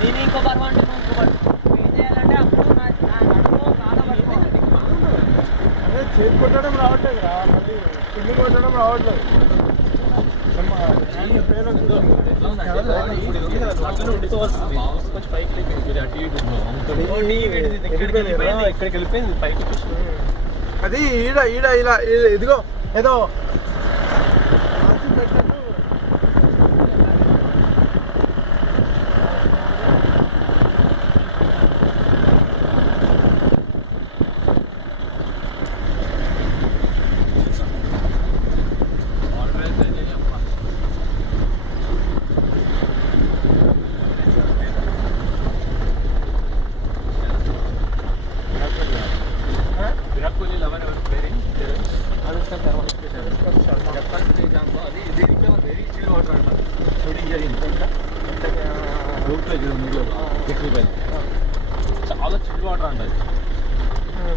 నేను ఇంకో బరువు అంటే నువ్వు ఇంకో బరువు ఏం చేయాలంటే అప్పుడు నా నడుము కాల పట్టుకోవాలి. అదే చేతి కొట్టడం రావట్లేదు రా, మళ్ళీ కింద కొట్టడం రావట్లేదు. ఇక్కడికి వెళ్ళిపోయింది పైకి. అది ఈడ ఈడ ఇలా ఇదిగో ఏదో చాలా చిల్లు వాటర్ అంటారు.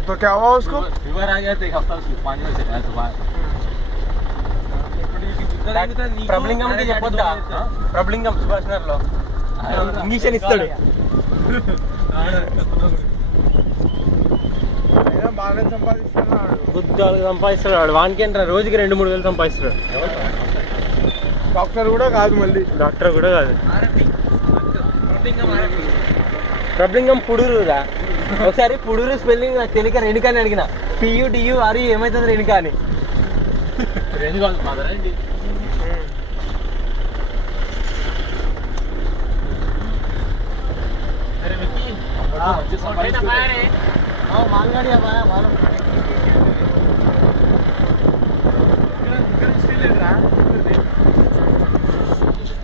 तो क्या हुआ उसको? फीवर आ गया था एक हफ्ता, पानी में से आया तो बाहर. ప్రబలింగం అంటే చెప్పొద్దా? ప్రబలింగం సుభాష్ నగర్లో ఇంజక్షన్ ఇస్తాడు. బాగా సంపాదిస్తున్నాడు, బుద్ధాలు సంపాదిస్తాడు. వానికి ఏంటంటే రోజుకి 2-3 వేలు సంపాదిస్తాడు. డాక్టర్ కూడా కాదు, మళ్ళీ డాక్టర్ కూడా కాదు. ప్రబలింగం పుడూరురా. ఒకసారి పుడూరు స్పెల్లింగ్ నాకు తెలియక రెణికాని అడిగిన, PUDURU ఏమవుతుంది రెణికా అని. मालगाड़ी